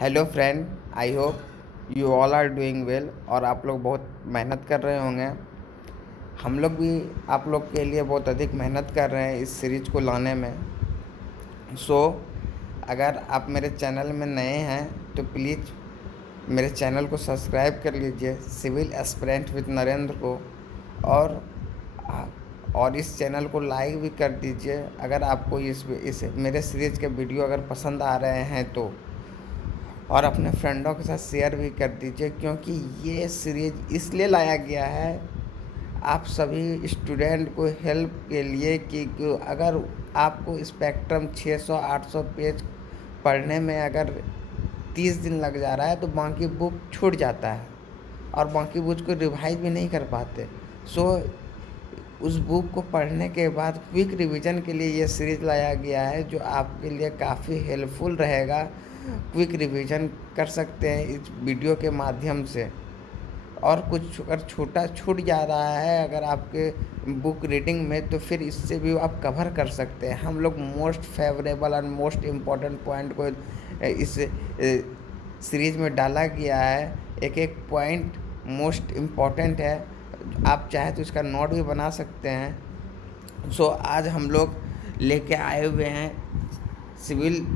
Hello friend, I hope you all are doing well और आप लोग बहुत मेहनत कर रहे होंगे। हम लोग भी आप लोग के लिए बहुत अधिक मेहनत कर रहे हैं इस सीरीज़ को लाने में। सो अगर आप मेरे चैनल में नए हैं तो प्लीज़ मेरे चैनल को सब्सक्राइब कर लीजिए, सिविल एस्पिरेंट विद नरेंद्र को। और और इस चैनल को लाइक भी कर दीजिए अगर आपको इस मेरे सीरीज़ के वीडियो अगर पसंद आ रहे हैं तो। और अपने फ्रेंडों के साथ शेयर भी कर दीजिए, क्योंकि ये सीरीज़ इसलिए लाया गया है आप सभी स्टूडेंट को हेल्प के लिए कि अगर आपको स्पेक्ट्रम 600-800 पेज पढ़ने में अगर 30 दिन लग जा रहा है तो बाकी बुक छूट जाता है और बाकी बुक को रिवाइज भी नहीं कर पाते। सो उस बुक को पढ़ने के बाद क्विक रिवीजन के लिए ये सीरीज़ लाया गया है, जो आपके लिए काफ़ी हेल्पफुल रहेगा। क्विक रिवीजन कर सकते हैं इस वीडियो के माध्यम से। और कुछ अगर छोटा छूट जा रहा है अगर आपके बुक रीडिंग में, तो फिर इससे भी आप कवर कर सकते हैं। हम लोग मोस्ट फेवरेबल और मोस्ट इम्पॉर्टेंट पॉइंट को इस सीरीज़ में डाला गया है। एक एक पॉइंट मोस्ट इम्पॉर्टेंट है, आप चाहे तो इसका नोट भी बना सकते हैं। सो आज हम लोग लेके आए हुए हैं civil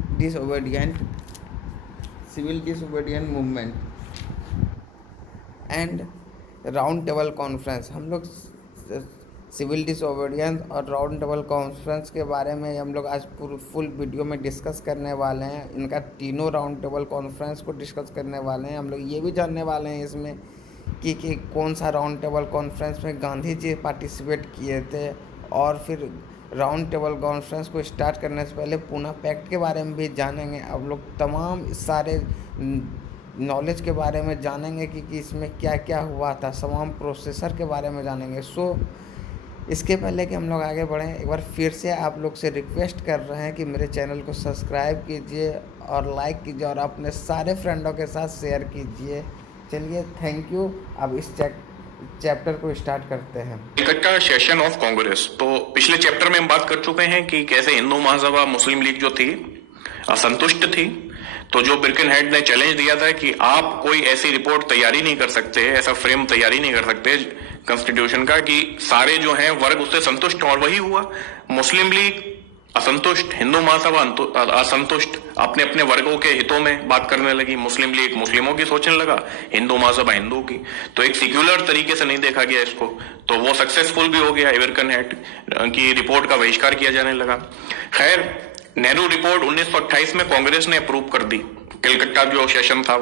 disobedient movement and round table conference. हम लोग सिविल डिसोबीडिएंस और राउंड टेबल कॉन्फ्रेंस के बारे में हम लोग आज फुल वीडियो में डिस्कस करने वाले हैं। इनका तीनों राउंड टेबल कॉन्फ्रेंस को डिस्कस करने वाले हैं। हम लोग ये भी जानने वाले हैं इसमें कि कौन सा राउंड टेबल कॉन्फ्रेंस में गांधी जी पार्टिसिपेट किए थे। और फिर राउंड टेबल कॉन्फ्रेंस को स्टार्ट करने से पहले पूना पैक्ट के बारे में भी जानेंगे। अब लोग तमाम सारे नॉलेज के बारे में जानेंगे कि इसमें क्या क्या हुआ था, तमाम प्रोसेसर के बारे में जानेंगे। सो इसके पहले कि हम लोग आगे बढ़ें, एक बार फिर से आप लोग से रिक्वेस्ट कर रहे हैं कि मेरे चैनल को सब्सक्राइब कीजिए और लाइक कीजिए और अपने सारे फ्रेंडों के साथ शेयर कीजिए। चलिए, थैंक यू। अब इस चैप्टर को स्टार्ट करते हैं। Calcutta session of Congress. तो पिछले चैप्टर में हम बात कर चुके हैं कि कैसे हिंदू महासभा मुस्लिम लीग जो थी असंतुष्ट थी। तो जो बिर्केनहेड ने चैलेंज दिया था कि आप कोई ऐसी रिपोर्ट तैयारी नहीं कर सकते, ऐसा फ्रेम तैयारी नहीं कर सकते कॉन्स्टिट्यूशन का कि सारे जो हैं वर्ग उससे संतुष्ट, और वही हुआ। मुस्लिम लीग असंतुष्ट, हिंदू महासभा असंतुष्ट, अपने अपने वर्गों के हितों में बात करने लगी। मुस्लिम लीग मुस्लिमों की सोचने लगा, हिंदू महासभा हिंदू की। तो एक सेक्युलर तरीके से नहीं देखा गया इसको, तो वो सक्सेसफुल भी हो गया। बिर्केनहेड की रिपोर्ट का बहिष्कार किया जाने लगा। खैर, नेहरू रिपोर्ट 1928 में कांग्रेस ने अप्रूव कर दी, कलकत्ता जो सेशन था।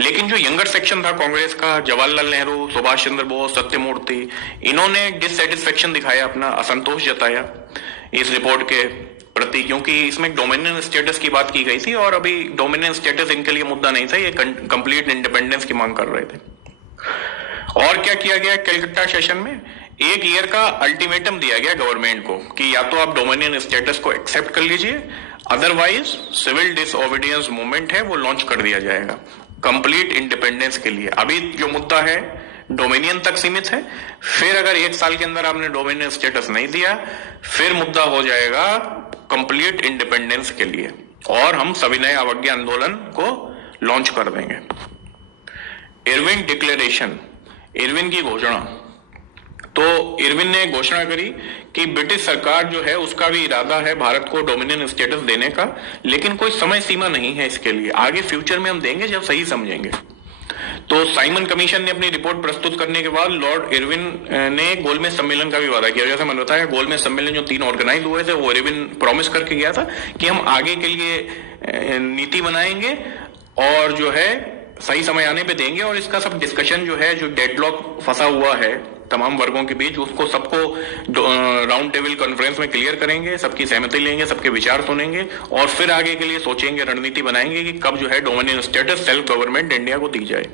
लेकिन जो यंगर सेक्शन था कांग्रेस का, जवाहरलाल नेहरू, सुभाष चंद्र बोस, सत्यमूर्ति, इन्होंने डिससेटिस्फेक्शन दिखाया, अपना असंतोष जताया इस रिपोर्ट के प्रति, क्योंकि इसमें डोमिनियन स्टेटस की बात की गई थी और अभी डोमिनियन स्टेटस इनके लिए मुद्दा नहीं था, ये कंप्लीट इंडिपेंडेंस की मांग कर रहे थे। और क्या किया गया कलकत्ता सेशन में, एक ईयर का अल्टीमेटम दिया गया गवर्नमेंट को कि या तो आप डोमिनियन स्टेटस को एक्सेप्ट कर लीजिए, अदरवाइज सिविल डिसओबीडियंस मूवमेंट है वो लॉन्च कर दिया जाएगा कंप्लीट इंडिपेंडेंस के लिए। अभी जो मुद्दा है डोमिनियन तक सीमित है, फिर अगर 1 साल के अंदर आपने डोमिनियन स्टेटस नहीं दिया, फिर मुद्दा हो जाएगा कंप्लीट इंडिपेंडेंस के लिए और हम सविनय अवज्ञा आंदोलन को लॉन्च कर देंगे। इरविन डिक्लेरेशन, इरविन की घोषणा। तो इरविन ने घोषणा करी कि ब्रिटिश सरकार जो है उसका भी इरादा है भारत को डोमिनियन स्टेटस देने का, लेकिन कोई समय सीमा नहीं है इसके लिए, आगे फ्यूचर में हम देंगे जब सही समझेंगे। तो साइमन कमीशन ने अपनी रिपोर्ट प्रस्तुत करने के बाद लॉर्ड इरविन ने गोलमेज सम्मेलन का भी वादा किया। जैसे मैंने बताया, गोलमेज सम्मेलन जो 3 ऑर्गेनाइज हुए थे, वो इरविन प्रॉमिस करके गया था कि हम आगे के लिए नीति बनाएंगे और जो है सही समय आने पे देंगे, और इसका सब डिस्कशन जो है, जो डेडलॉक फंसा हुआ है तमाम वर्गों के बीच, उसको सबको राउंड टेबल कॉन्फ्रेंस में क्लियर करेंगे, सबकी सहमति लेंगे, सबके विचार सुनेंगे और फिर आगे के लिए सोचेंगे, रणनीति बनाएंगे कि कब जो है dominion status, self government India को दी जाए।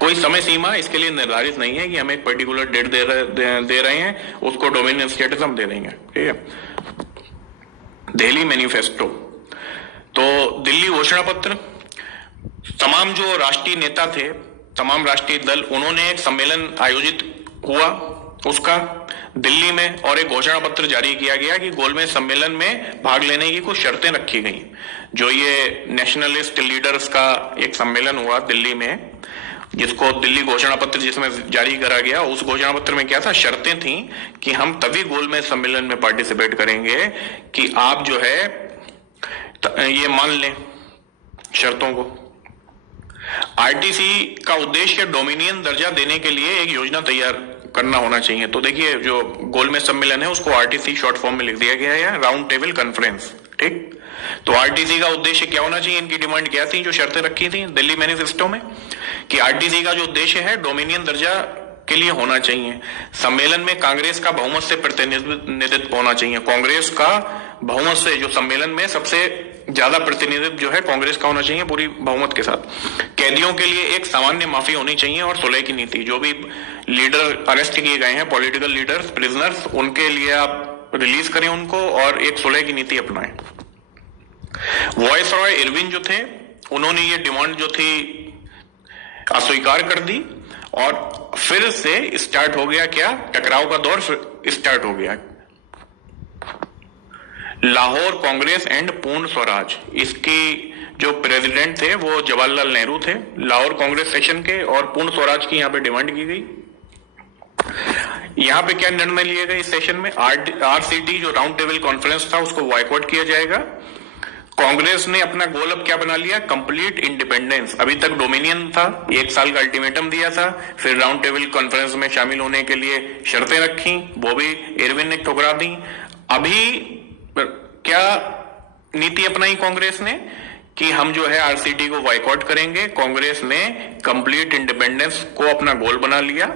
कोई समय सीमा इसके लिए निर्धारित नहीं है कि हम एक पर्टिकुलर डेट दे रहे हैं, उसको डोमिनियन स्टेटस हम दे देंगे। ठीक है। दिल्ली मैनिफेस्टो। तो दिल्ली घोषणा पत्र, तमाम जो राष्ट्रीय नेता थे, तमाम राष्ट्रीय दल, उन्होंने एक सम्मेलन आयोजित हुआ उसका दिल्ली में, और एक घोषणा पत्र जारी किया गया कि गोलमेज सम्मेलन में भाग लेने की कुछ शर्तें रखी गई। जो ये नेशनलिस्ट लीडर्स का एक सम्मेलन हुआ दिल्ली में, जिसको दिल्ली घोषणा पत्र जिसमें जारी करा गया, उस घोषणा पत्र में क्या था, शर्तें थी कि हम तभी गोलमेज सम्मेलन में पार्टिसिपेट करेंगे कि आप जो है ये मान लें शर्तों को। आरटीसी का उद्देश्य डोमिनियन दर्जा देने के लिए एक योजना तैयार करना होना चाहिए। तो देखिए जो गोलमेज सम्मेलन है उसको आरटीसी शॉर्ट फॉर्म में लिख दिया गया है, राउंड टेबल कॉन्फ्रेंस, ठीक। तो आरटीसी का उद्देश्य क्या होना चाहिए, इनकी डिमांड क्या थी जो शर्तें रखी थी दिल्ली मैनिफेस्टो में, कि आरटीसी का जो उद्देश्य है डोमिनियन दर्जा के लिए होना चाहिए। सम्मेलन में कांग्रेस का बहुमत से प्रतिनिधित्व होना चाहिए। कांग्रेस का बहुमत से, जो सम्मेलन में सबसे ज्यादा प्रतिनिधित्व जो है कांग्रेस का होना चाहिए पूरी बहुमत के साथ। कैदियों के लिए एक सामान्य माफी होनी चाहिए और सुलह की नीति, जो भी लीडर अरेस्ट किए गए हैं, पॉलिटिकल लीडर्स, प्रिजनर्स, उनके लिए आप रिलीज करें उनको और एक सुलह की नीति अपनाएं। वायसरॉय इरविन जो थे, उन्होंने ये डिमांड जो थी अस्वीकार कर दी और फिर से स्टार्ट हो गया क्या, टकराव का दौर स्टार्ट हो गया। लाहौर कांग्रेस एंड पूर्ण स्वराज, इसकी जो प्रेसिडेंट थे वो जवाहरलाल नेहरू थे लाहौर कांग्रेस सेशन के, और पूर्ण स्वराज की यहां पे डिमांड की गई। यहां पे क्या निर्णय लिए गए इस सेशन में, आरसीटी जो राउंड टेबल कॉन्फ्रेंस था उसको बॉयकॉट किया जाएगा। कांग्रेस ने अपना गोल अब क्या बना लिया, कंप्लीट इंडिपेंडेंस। अभी तक डोमिनियन था, 1 साल का अल्टीमेटम दिया था, फिर राउंड टेबल कॉन्फ्रेंस में शामिल होने के लिए शर्तें रखी, वो भी इरविन ने ठुकरा दी। अभी क्या नीति अपनाई कांग्रेस ने कि हम जो है आरसीटी को बॉयकॉट करेंगे। कांग्रेस ने कंप्लीट इंडिपेंडेंस को अपना गोल बना लिया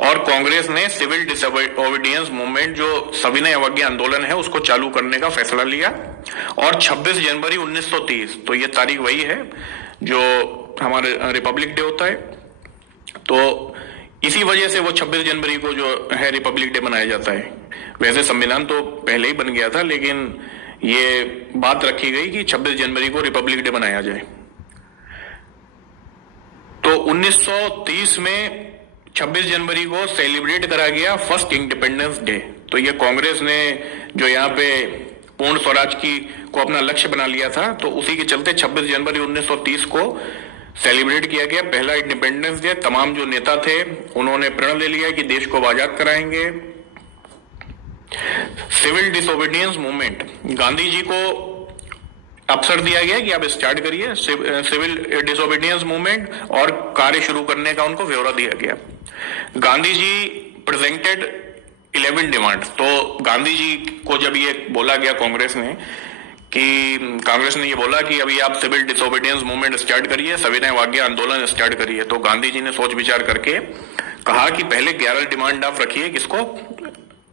और कांग्रेस ने सिविल डिसोबीडियंस मूवमेंट, जो सविनय अवज्ञा आंदोलन है, उसको चालू करने का फैसला लिया। और 26 जनवरी 1930, तो ये तारीख वही है जो हमारे रिपब्लिक डे होता है, तो इसी वजह से वो 26 जनवरी को जो है रिपब्लिक डे मनाया जाता है। वैसे संविधान तो पहले ही बन गया था, लेकिन ये बात रखी गई कि 26 जनवरी को रिपब्लिक डे मनाया जाए। तो 1930 में 26 जनवरी को सेलिब्रेट करा गया फर्स्ट इंडिपेंडेंस डे। तो ये कांग्रेस ने जो यहाँ पे पूर्ण स्वराज को अपना लक्ष्य बना लिया था, तो उसी के चलते 26 जनवरी 1930 को सेलिब्रेट किया गया पहला इंडिपेंडेंस डे। तमाम जो नेता थे उन्होंने प्रण ले लिया कि देश को आजाद कराएंगे। Civil disobedience movement, Gandhi ji को अवसर दिया गया कि आप स्टार्ट करिए सिविल डिसोबीडियंस मूवमेंट, और कार्य शुरू करने का उनको ब्यौरा दिया गया। Gandhi ji presented 11 demand. तो गांधी जी को जब ये बोला गया कांग्रेस ने ये बोला कि अभी आप सिविल डिसोबीडियंस मूवमेंट स्टार्ट करिए, सविनय अवज्ञा आंदोलन स्टार्ट करिए, तो गांधी जी ने सोच विचार करके कहा कि पहले 11 डिमांड आप रखिए, किसको,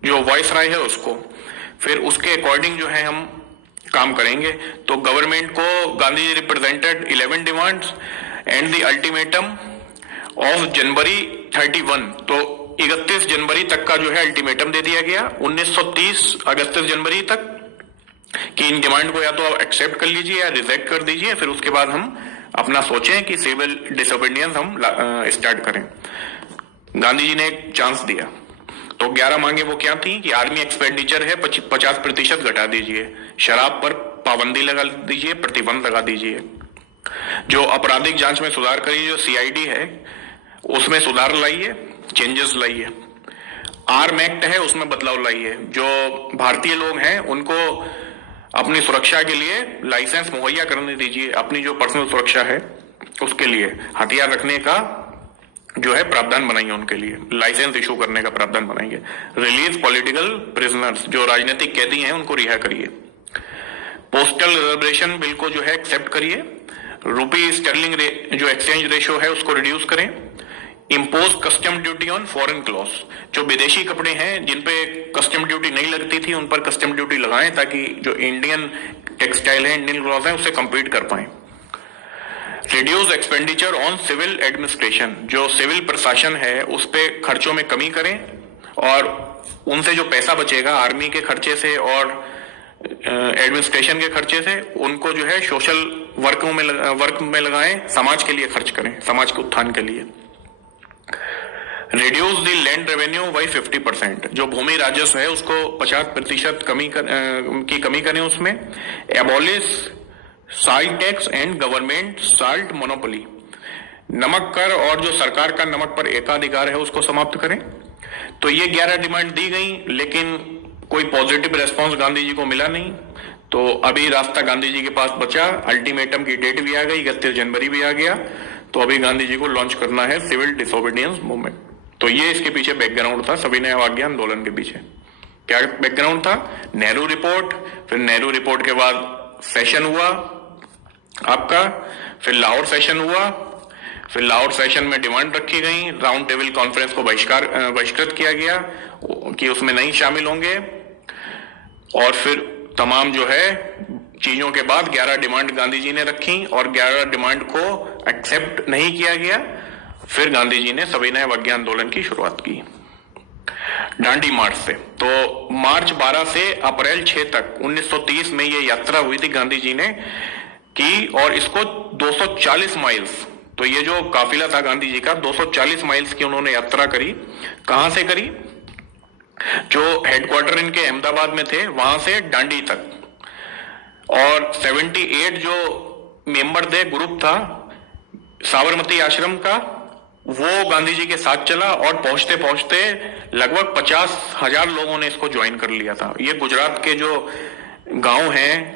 जो वायसराय है उसको, फिर उसके अकॉर्डिंग जो है हम काम करेंगे। तो गवर्नमेंट को Gandhi ji represented 11 demands and the ultimatum of January 31, तो 31 जनवरी तक का जो है अल्टीमेटम दे दिया गया 1930 31 जनवरी तक, कि इन डिमांड को या तो आप एक्सेप्ट कर लीजिए या रिजेक्ट कर दीजिए, फिर उसके बाद हम अपना सोचें कि सिविल डिसोबीडियंस हम स्टार्ट करें। गांधी जी ने एक चांस दिया। तो 11 मांगे वो क्या थी कि आर्मी एक्सपेंडिचर है 50% घटा दीजिए, शराब पर पाबंदी लगा दीजिए, प्रतिबंध लगा दीजिए, जो आपराधिक जांच में सुधार करिए, जो सीआईडी है उसमें सुधार लाइए, चेंजेस लाइए, आर्म एक्ट है उसमें बदलाव लाइए, जो भारतीय लोग हैं उनको अपनी सुरक्षा के लिए लाइसेंस मुहैया करने दीजिए, अपनी जो पर्सनल सुरक्षा है उसके लिए हथियार रखने का जो है प्रावधान बनाइए, उनके लिए लाइसेंस इशू करने का प्रावधान बनाइए। रिलीज पॉलिटिकल प्रिजनर्स, जो राजनीतिक कैदी हैं उनको रिहा करिए। पोस्टल रिजर्वेशन बिल को जो है एक्सेप्ट करिए। रुपी स्टर्लिंग जो एक्सचेंज रेशियो है उसको रिड्यूस करें। Impose custom duty on foreign cloth, जो विदेशी कपड़े हैं जिन पे कस्टम ड्यूटी नहीं लगती थी उन पर कस्टम ड्यूटी लगाएं, ताकि जो इंडियन टेक्सटाइल है, इंडियन क्लॉथ है, उससे कम्पीट कर पाए। Reduce expenditure on civil administration, जो सिविल प्रशासन है उस पे खर्चों में कमी करें, और उनसे जो पैसा बचेगा आर्मी के खर्चे से और एडमिनिस्ट्रेशन के खर्चे से, उनको जो है सोशल वर्क में लगाएं, समाज के लिए खर्च करें, समाज के उत्थान के लिए। Reduce the land revenue by 50%, जो भूमि राजस्व है उसको 50% की कमी करें उसमें। Abolish salt tax and government salt monopoly, नमक कर और जो सरकार का नमक पर एकाधिकार है उसको समाप्त करें। तो ये 11 डिमांड दी गई, लेकिन कोई पॉजिटिव रेस्पॉन्स गांधी जी को मिला नहीं। तो अभी रास्ता गांधी जी के पास बचा, अल्टीमेटम की डेट भी आ गई, 31 जनवरी भी आ गया। तो अभी गांधी जी को लॉन्च करना है सिविल डिसोबीडियंस मूवमेंट। तो ये इसके पीछे बैकग्राउंड था, सविनय अवज्ञा आंदोलन के पीछे क्या बैकग्राउंड था। नेहरू रिपोर्ट, फिर नेहरू रिपोर्ट के बाद सेशन हुआ आपका, फिर लाहौर सेशन हुआ, फिर लाहौर सेशन में डिमांड रखी गई, राउंड टेबल कॉन्फ्रेंस को बहिष्कृत किया गया कि उसमें नहीं शामिल होंगे, और फिर तमाम जो है चीजों के बाद 11 डिमांड गांधी जी ने रखी और 11 डिमांड को एक्सेप्ट नहीं किया गया। फिर गांधी जी ने सविनय अवज्ञा आंदोलन की शुरुआत की डांडी मार्च से। तो मार्च 12 से अप्रैल 6 तक 1930 में ये यात्रा हुई थी गांधी जी ने की, और इसको 240 माइल्स, तो ये जो काफिला था गांधी जी का 240 माइल्स की उन्होंने यात्रा करी। कहां से करी? जो हेडक्वार्टर इनके अहमदाबाद में थे वहां से डांडी तक, और 78 जो मेंबर थे, ग्रुप था साबरमती आश्रम का, वो गांधी जी के साथ चला, और पहुंचते पहुंचते लगभग 50,000 लोगों ने इसको ज्वाइन कर लिया था। ये गुजरात के जो गांव हैं,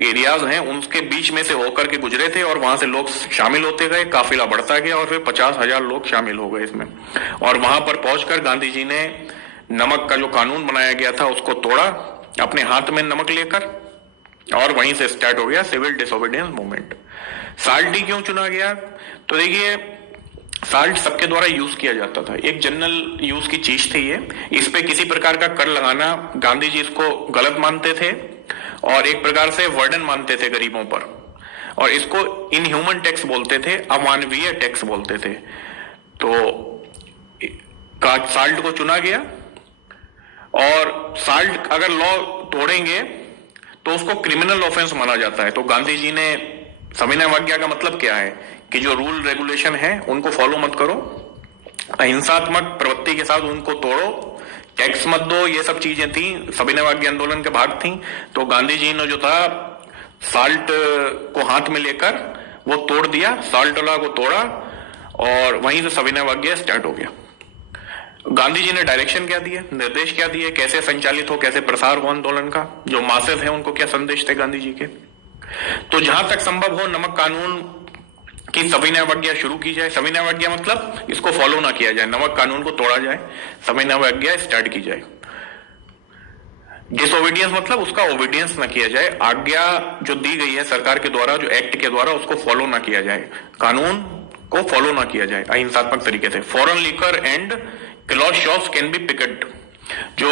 एरियाज हैं, उनके बीच में से होकर के गुजरे थे, और वहां से लोग शामिल होते गए, काफिला बढ़ता गया, और फिर 50,000 लोग शामिल हो गए इसमें। और वहां पर पहुंचकर गांधी जी ने नमक का जो कानून बनाया गया था उसको तोड़ा अपने हाथ में नमक लेकर, और वहीं से स्टार्ट हो गया सिविल डिसोबीडियंस मूवमेंट। साल्ट ही क्यों चुना गया? तो देखिए, साल्ट सबके द्वारा यूज किया जाता था, एक जनरल यूज की चीज थी ये। इस पे किसी प्रकार का कर लगाना गांधी जी इसको गलत मानते थे, और एक प्रकार से वर्डन मानते थे गरीबों पर, और इसको इनह्यूमन टैक्स बोलते थे, अमानवीय टैक्स बोलते थे। तो साल्ट को चुना गया, और साल्ट अगर लॉ तोड़ेंगे तो उसको क्रिमिनल ऑफेंस माना जाता है। तो गांधी जी ने, सविनय अवज्ञा का मतलब क्या है कि जो रूल रेगुलेशन है उनको फॉलो मत करो, अहिंसात्मक प्रवृत्ति के साथ उनको तोड़ो, टैक्स मत दो, ये सब चीजें थी, सविनय अवज्ञा आंदोलन के भाग थी। तो गांधी जी ने जो था साल्ट को हाथ में लेकर वो तोड़ दिया, साल्ट लॉ को तोड़ा, और वहीं से सविनय अवज्ञा स्टार्ट हो गया। गांधी जी ने डायरेक्शन क्या दिए, निर्देश क्या दिए, कैसे संचालित हो, कैसे प्रसार हो आंदोलन का, जो मासेस है उनको क्या संदेश थे गांधी जी के। तो जहां तक संभव हो नमक कानून की सविनय अवज्ञा शुरू की जाए। सविनय अवज्ञा मतलब इसको फॉलो ना किया जाए, नमक कानून को तोड़ा जाए, सविनय अवज्ञा स्टार्ट की जाए। डिसओबीडियंस मतलब उसका ओबीडियंस ना किया जाए, आज्ञा जो दी गई है सरकार के द्वारा, जो एक्ट के द्वारा, उसको फॉलो ना किया जाए, कानून को फॉलो ना किया जाए अहिंसात्मक तरीके से। Foreign liquor and cloth shops can be picket, जो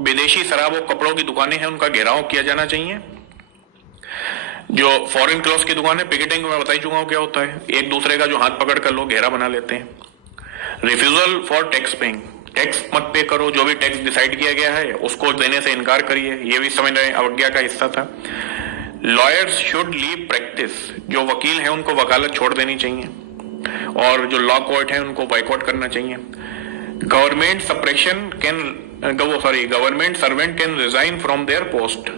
विदेशी शराब और कपड़ों की दुकानें हैं उनका घेराव किया जाना चाहिए। जो फॉरेन क्लॉथ्स की दुकान है, पिकेटिंग में बता ही चुका हूं क्या होता है, एक दूसरे का जो हाथ पकड़ कर लोग घेरा बना लेते हैं। Refusal for tax paying, tax मत पे करो, जो भी टैक्स डिसाइड किया गया है उसको देने से इनकार करिए, ये भी सविनय अवज्ञा का हिस्सा था। लॉयर्स शुड लीव प्रैक्टिस, जो वकील है उनको वकालत छोड़ देनी चाहिए, और जो लॉ कोर्ट है उनको बाइकआउट करना चाहिए। Government suppression government servant can resign from there post,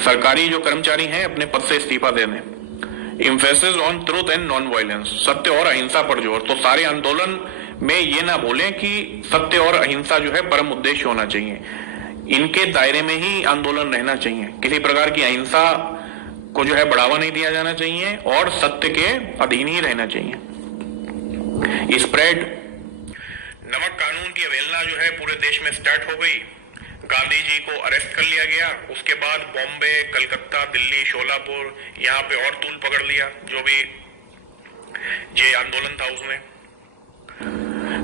सरकारी जो कर्मचारी हैं अपने पद से इस्तीफा दे दें। Emphasis on truth and non violence, सत्य और अहिंसा पर जोर। तो सारे आंदोलन में ये ना बोलें कि सत्य और अहिंसा जो है परम उद्देश्य होना चाहिए, इनके दायरे में ही आंदोलन रहना चाहिए, किसी प्रकार की अहिंसा को जो है बढ़ावा नहीं दिया जाना चाहिए, और सत्य के अधीन ही रहना चाहिए। स्प्रेड नमक कानून की अवहेलना जो है पूरे देश में स्टार्ट हो गई। गांधी जी को अरेस्ट कर लिया गया, उसके बाद बॉम्बे, कलकत्ता, दिल्ली, शोलापुर, यहाँ पे और तूल पकड़ लिया जो भी ये आंदोलन था उसने।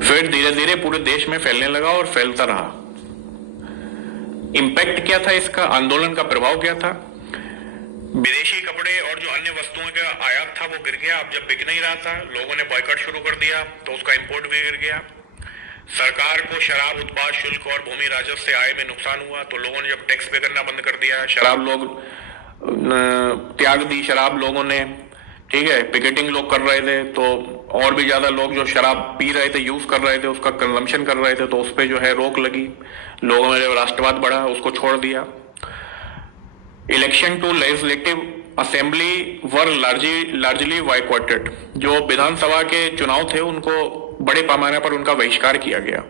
फिर धीरे धीरे पूरे देश में फैलने लगा और फैलता रहा। इंपैक्ट क्या था इसका, आंदोलन का प्रभाव क्या था? विदेशी कपड़े और जो अन्य वस्तुओं का आयात था वो गिर गया। अब जब बिक नहीं रहा था, लोगों ने बॉयकॉट शुरू कर दिया, तो उसका इंपोर्ट भी गिर गया। सरकार को शराब उत्पाद शुल्क और भूमि राजस्व से आय में नुकसान हुआ, तो लोगों ने जब टैक्स पे करना बंद कर दिया, शराब लोग त्याग दी, शराब लोगों ने, ठीक है, पिकेटिंग लोग कर रहे थे, तो और भी ज्यादा लोग जो शराब पी रहे थे, यूज कर रहे थे, उसका कंजम्पशन कर रहे थे, तो उस पर जो है रोक लगी। लोगों में जब राष्ट्रवाद बढ़ा उसको छोड़ दिया। Election to legislative assembly were largely boycotted. जो विधानसभा के चुनाव थे उनको बड़े पैमाने पर उनका बहिष्कार किया गया।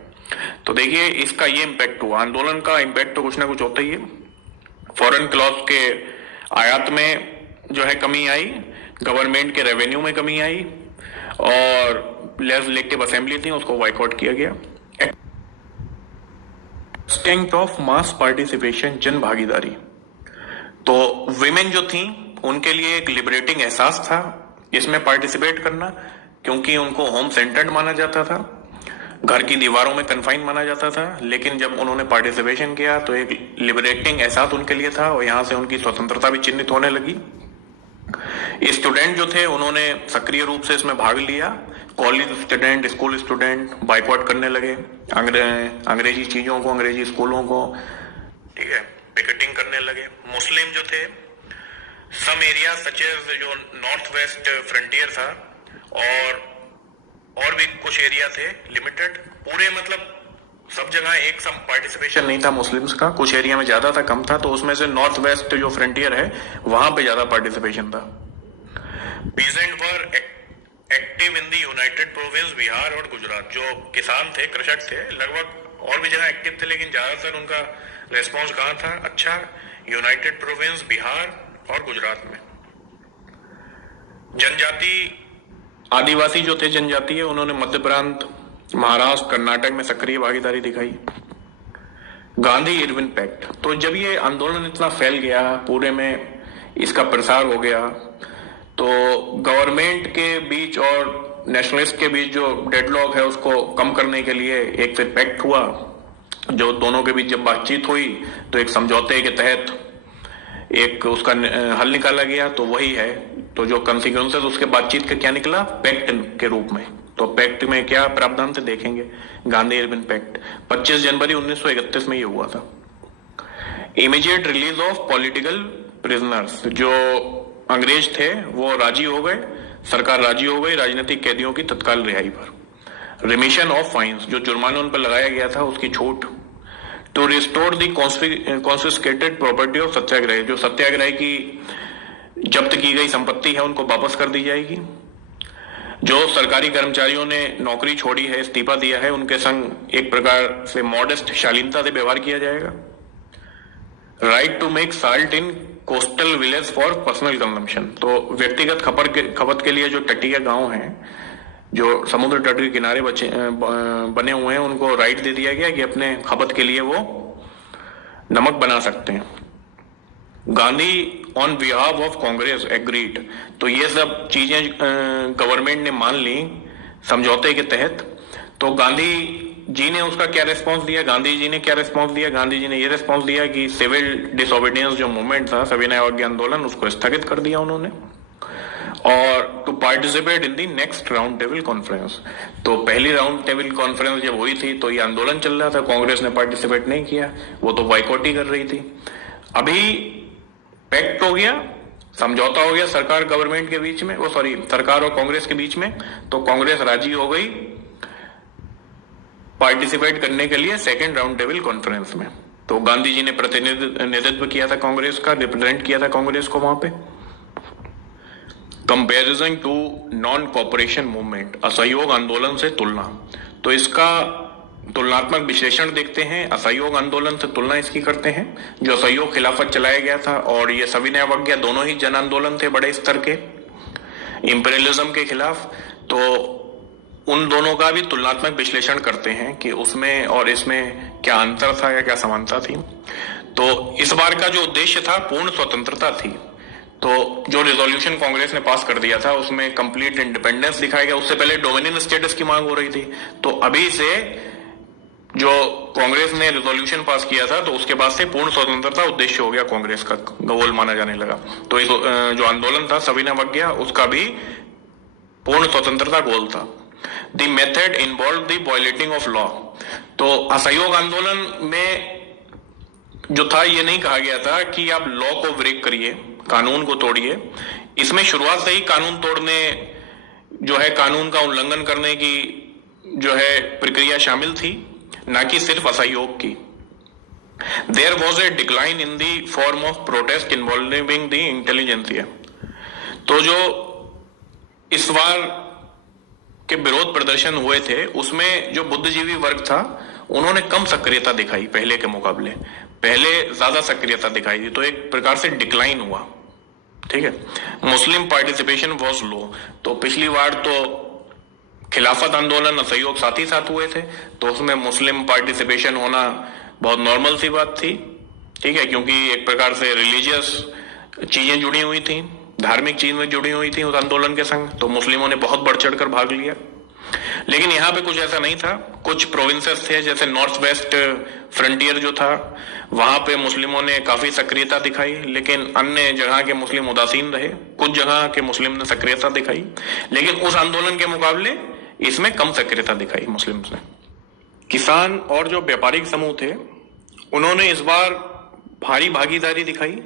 तो देखिए इसका ये इम्पैक्ट हुआ, आंदोलन का इम्पैक्ट तो कुछ ना कुछ होता ही है। फॉरेन क्लॉथ के आयात में जो है कमी आई, गवर्नमेंट के रेवेन्यू में कमी आई, और लेजिस्लेटिव असेंबली थी उसको बाइकआउट किया गया। एक्सटेंट ऑफ मास पार्टिसिपेशन, जन भागीदारी। तो विमेन जो थी उनके लिए एक लिबरेटिंग एहसास था इसमें पार्टिसिपेट करना, क्योंकि उनको होम सेंटर्ड माना जाता था, घर की दीवारों में कन्फाइन माना जाता था। लेकिन जब उन्होंने पार्टिसिपेशन किया तो एक लिबरेटिंग एहसास उनके लिए था और यहां से उनकी स्वतंत्रता भी चिन्हित होने लगी। स्टूडेंट जो थे उन्होंने सक्रिय रूप से इसमें भाग लिया। College student, school student boycott करने लगे अंग्रेजी चीजों को, अंग्रेजी स्कूलों को, ठीक है, पिकेटिंग करने लगे। मुस्लिम जो थे, सम एरिया सच एज जो नॉर्थ वेस्ट फ्रंटियर था और भी कुछ एरिया थे लिमिटेड, पूरे मतलब सब जगह एक सम पार्टिसिपेशन नहीं था मुस्लिम्स का, कुछ एरिया में ज्यादा था, कम था। तो उसमें से नॉर्थ वेस्ट जो फ्रंटियर है वहां पे ज्यादा पार्टिसिपेशन था। Peasant were active in the United province Bihar और गुजरात। जो किसान थे, कृषक थे, लगभग और भी जगह एक्टिव थे, लेकिन ज्यादातर उनका रेस्पॉन्स कहाँ था? अच्छा, यूनाइटेड प्रोविंस बिहार और गुजरात में। जनजाति, आदिवासी जो थे जनजातीय, उन्होंने मध्य प्रांत, महाराष्ट्र, कर्नाटक में सक्रिय भागीदारी दिखाई। Gandhi Irwin pact. तो जब ये आंदोलन इतना फैल गया, पूरे में इसका प्रसार हो गया, तो गवर्नमेंट के बीच और नेशनलिस्ट के बीच जो डेडलॉक है उसको कम करने के लिए एक फिर पैक्ट हुआ, जो दोनों के बीच जब बातचीत हुई तो एक समझौते के तहत एक उसका हल निकाला गया। तो वही है, तो जो कॉन्सिक्वेंसेस उसके बातचीत का क्या निकला? पैक्ट के रूप में। तो पैक्ट में क्या प्रावधान थे देखेंगे। गांधी इरविन पैक्ट 25 जनवरी 1931 में ये हुआ था। Immediate release of political prisoners. जो अंग्रेज थे वो राजी हो गए, सरकार राजी हो गई राजनीतिक कैदियों की तत्काल रिहाई पर। रिमिशन ऑफ फाइन्स, जो जुर्माना उन पर लगाया गया था उसकी छूट। To restore the confiscated property of satyagraha. जो सत्याग्रह की जब्त की गई संपत्ति है उनको वापस कर दी जाएगी। जो सरकारी कर्मचारियों ने नौकरी छोड़ी है, इस्तीफा दिया है, उनके संग एक प्रकार से मॉडेस्ट शालीनता से व्यवहार किया जाएगा। Right to make salt in coastal village for personal consumption. तो व्यक्तिगत खपत के लिए जो तटीय गांव हैं, जो समुद्र तट के किनारे बने हुए हैं, उनको राइट दे दिया गया कि अपने खपत के लिए वो नमक बना सकते हैं। Gandhi on behalf of Congress agreed. तो ये सब चीजें गवर्नमेंट ने मान ली समझौते के तहत। तो गांधी जी ने उसका क्या रेस्पॉन्स दिया? गांधी जी ने क्या रेस्पॉन्स दिया? गांधी जी ने ये रेस्पॉन्स दिया कि सिविल डिसोबीडियंस जो मूवमेंट था, सविनय अवज्ञा आंदोलन, उसको स्थगित कर दिया उन्होंने। और to participate in the next round table conference. तो पहली राउंड टेबल कॉन्फ्रेंस जब हुई थी तो ये आंदोलन चल रहा था, कांग्रेस ने पार्टिसिपेट नहीं किया, वो तो बाइकआउट ही कर रही थी। अभी पैक्ट हो गया, समझौता हो गया सरकार गवर्नमेंट के बीच में, सरकार और कांग्रेस के बीच में। तो कांग्रेस राजी हो गई पार्टिसिपेट करने के लिए सेकेंड राउंड टेबल कॉन्फ्रेंस में। तो गांधी जी ने प्रतिनिधित्व किया था कांग्रेस का, रिप्रेजेंट किया था कांग्रेस को वहां पे। Comparison to non cooperation movement, असहयोग आंदोलन से तुलना। तो इसका तुलनात्मक विश्लेषण देखते हैं, असहयोग आंदोलन से तुलना इसकी करते हैं। जो असहयोग खिलाफत चलाया गया था और ये सविनय अवज्ञा, दोनों ही जन आंदोलन थे बड़े स्तर के इंपीरियलिज्म के खिलाफ। तो उन दोनों का भी तुलनात्मक विश्लेषण करते हैं कि उसमें और इसमें क्या अंतर था या क्या समानता थी। तो इस बार का जो उद्देश्य था पूर्ण स्वतंत्रता थी। तो जो रिजोल्यूशन कांग्रेस ने पास कर दिया था उसमें कंप्लीट इंडिपेंडेंस दिखाया गया। उससे पहले डोमिनियन स्टेटस की मांग हो रही थी। तो अभी से जो कांग्रेस ने रिजोल्यूशन पास किया था तो उसके बाद से पूर्ण स्वतंत्रता उद्देश्य हो गया, कांग्रेस का गोल माना जाने लगा। तो इस जो आंदोलन था सविनय अवज्ञा, उसका भी पूर्ण स्वतंत्रता गोल था। The method involve the violating of law. तो असहयोग आंदोलन में जो था ये नहीं कहा गया था कि आप लॉ को ब्रेक करिए, कानून को तोड़िए। इसमें शुरुआत से ही कानून तोड़ने जो है, कानून का उल्लंघन करने की जो है प्रक्रिया शामिल थी, ना कि सिर्फ असहयोग की। There was a decline in the form of protest involving the intelligentsia. तो जो इस बार के विरोध प्रदर्शन हुए थे उसमें जो बुद्धिजीवी वर्ग था उन्होंने कम सक्रियता दिखाई पहले के मुकाबले। पहले ज्यादा सक्रियता दिखाई थी, तो एक प्रकार से डिक्लाइन हुआ। ठीक है, मुस्लिम पार्टिसिपेशन वॉज लो। तो पिछली बार तो खिलाफत आंदोलन असहयोग साथ ही साथ हुए थे, तो उसमें मुस्लिम पार्टिसिपेशन होना बहुत नॉर्मल सी बात थी। ठीक है, क्योंकि एक प्रकार से रिलीजियस चीजें जुड़ी हुई थी, धार्मिक चीजें जुड़ी हुई थी उस आंदोलन के संग, तो मुस्लिमों ने बहुत बढ़ चढ़कर भाग लिया। लेकिन यहाँ पे कुछ ऐसा नहीं था। कुछ प्रोविंसेस थे जैसे नॉर्थ वेस्ट फ्रंटियर जो था, वहां पे मुस्लिमों ने काफी सक्रियता दिखाई, लेकिन अन्य जगह के मुस्लिम उदासीन रहे। कुछ जगह के मुस्लिम ने सक्रियता दिखाई, लेकिन उस आंदोलन के मुकाबले इसमें कम सक्रियता दिखाई मुस्लिम ने। किसान और जो व्यापारिक समूह थे उन्होंने इस बार भारी भागीदारी दिखाई,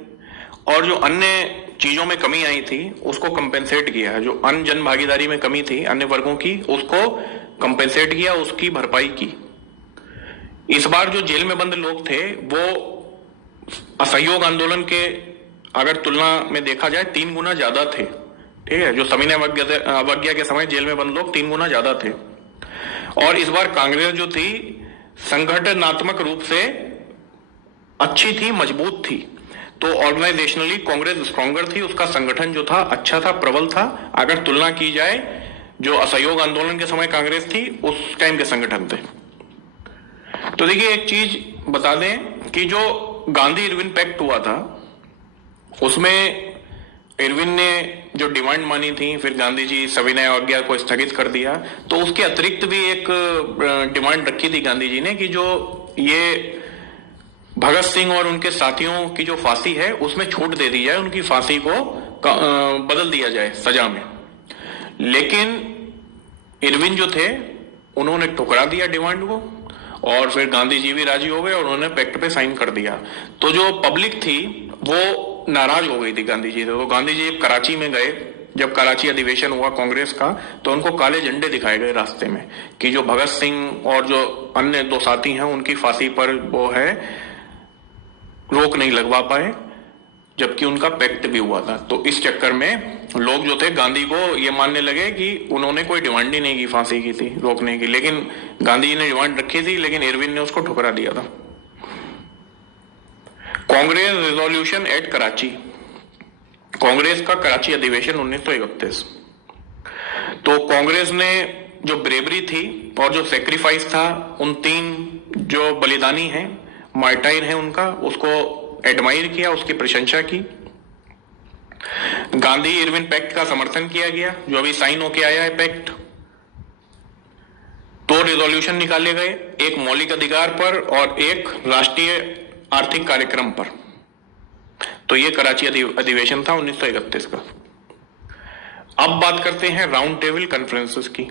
और जो अन्य चीजों में कमी आई थी उसको कंपेंसेट किया। जो अन्य जन भागीदारी में कमी थी अन्य वर्गों की, उसको कंपेंसेट किया, उसकी भरपाई की। इस बार जो जेल में बंद लोग थे वो असहयोग आंदोलन के अगर तुलना में देखा जाए 3 गुना ज्यादा थे। ठीक है, जो सविनय अवज्ञा के समय जेल में बंद लोग 3 गुना ज्यादा थे। और इस बार कांग्रेस जो थी संगठनात्मक रूप से अच्छी थी, मजबूत थी। तो ऑर्गेनाइजेशनली कांग्रेस स्ट्रॉन्गर थी, उसका संगठन जो था अच्छा था, प्रबल था, अगर तुलना की जाए जो असहयोग आंदोलन के समय कांग्रेस थी उस टाइम के संगठन थे। तो देखिए एक चीज बता दें कि जो गांधी इरविन पैक्ट हुआ था उसमें इरविन ने जो डिमांड मानी थी, फिर गांधी जी सविनय अवज्ञा को स्थगित कर दिया। तो उसके अतिरिक्त भी एक डिमांड रखी थी गांधी जी ने कि जो ये भगत सिंह और उनके साथियों की जो फांसी है उसमें छूट दे दी जाए, उनकी फांसी को बदल दिया जाए सजा में। लेकिन इरविन जो थे उन्होंने ठुकरा दिया डिमांड को, और फिर गांधी जी भी राजी हो गए और उन्होंने पैक्ट पे साइन कर दिया। तो जो पब्लिक थी वो नाराज हो गई थी गांधी जी से। तो गांधी जी कराची में गए, जब कराची अधिवेशन हुआ कांग्रेस का, तो उनको काले झंडे दिखाए गए रास्ते में कि जो भगत सिंह और जो अन्य 2 साथी हैं उनकी फांसी पर वो है रोक नहीं लगवा पाए, जबकि उनका पैक्ट भी हुआ था। तो इस चक्कर में लोग जो थे गांधी को ये मानने लगे कि उन्होंने कोई डिमांड ही नहीं की फांसी की थी रोकने की, लेकिन गांधी जी ने डिमांड रखी थी, लेकिन इरविन ने उसको ठुकरा दिया था। कांग्रेस रिजोल्यूशन एट कराची, कांग्रेस का कराची अधिवेशन 1931। तो कांग्रेस ने जो ब्रेवरी थी और जो सेक्रीफाइस था, उन 3 जो बलिदानी हैं, मार्टायर है उनका, उसको एडमायर किया, उसकी प्रशंसा की। गांधी इरविन पैक्ट का समर्थन किया गया, जो अभी साइन होके आया है पैक्ट। 2 रिजोल्यूशन निकाले गए, एक मौलिक अधिकार पर और एक राष्ट्रीय आर्थिक कार्यक्रम पर। तो ये कराची अधिवेशन था 1931 का। अब बात करते हैं राउंड टेबल कॉन्फ्रेंसेस की।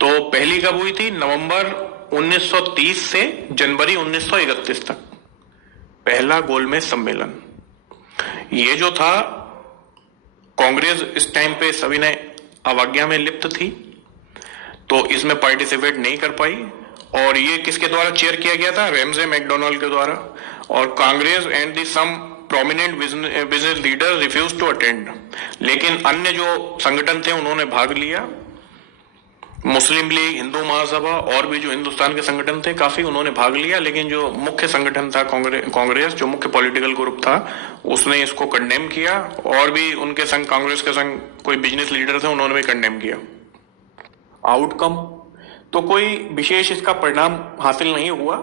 तो पहली कब हुई थी? नवंबर 1930 से जनवरी 1931 तक पहला गोलमेज सम्मेलन। ये जो था कांग्रेस इस टाइम पे सविनय अवज्ञा में लिप्त थी, तो इसमें पार्टिसिपेट नहीं कर पाई। और ये किसके द्वारा चेयर किया गया था? रैमजे मैकडोनाल्ड के द्वारा। और Congress and the some prominent business leader refuse to attend. लेकिन अन्य जो संगठन थे उन्होंने भाग लिया। मुस्लिम लीग, हिंदू महासभा और भी जो हिंदुस्तान के संगठन थे काफी, उन्होंने भाग लिया। लेकिन जो मुख्य संगठन था कांग्रेस, जो मुख्य पॉलिटिकल ग्रुप था, उसने इसको कंडेम किया। और भी उनके संग, कांग्रेस के संग कोई बिजनेस लीडर थे, उन्होंने भी कंडेम किया। आउटकम तो कोई विशेष इसका परिणाम हासिल नहीं हुआ।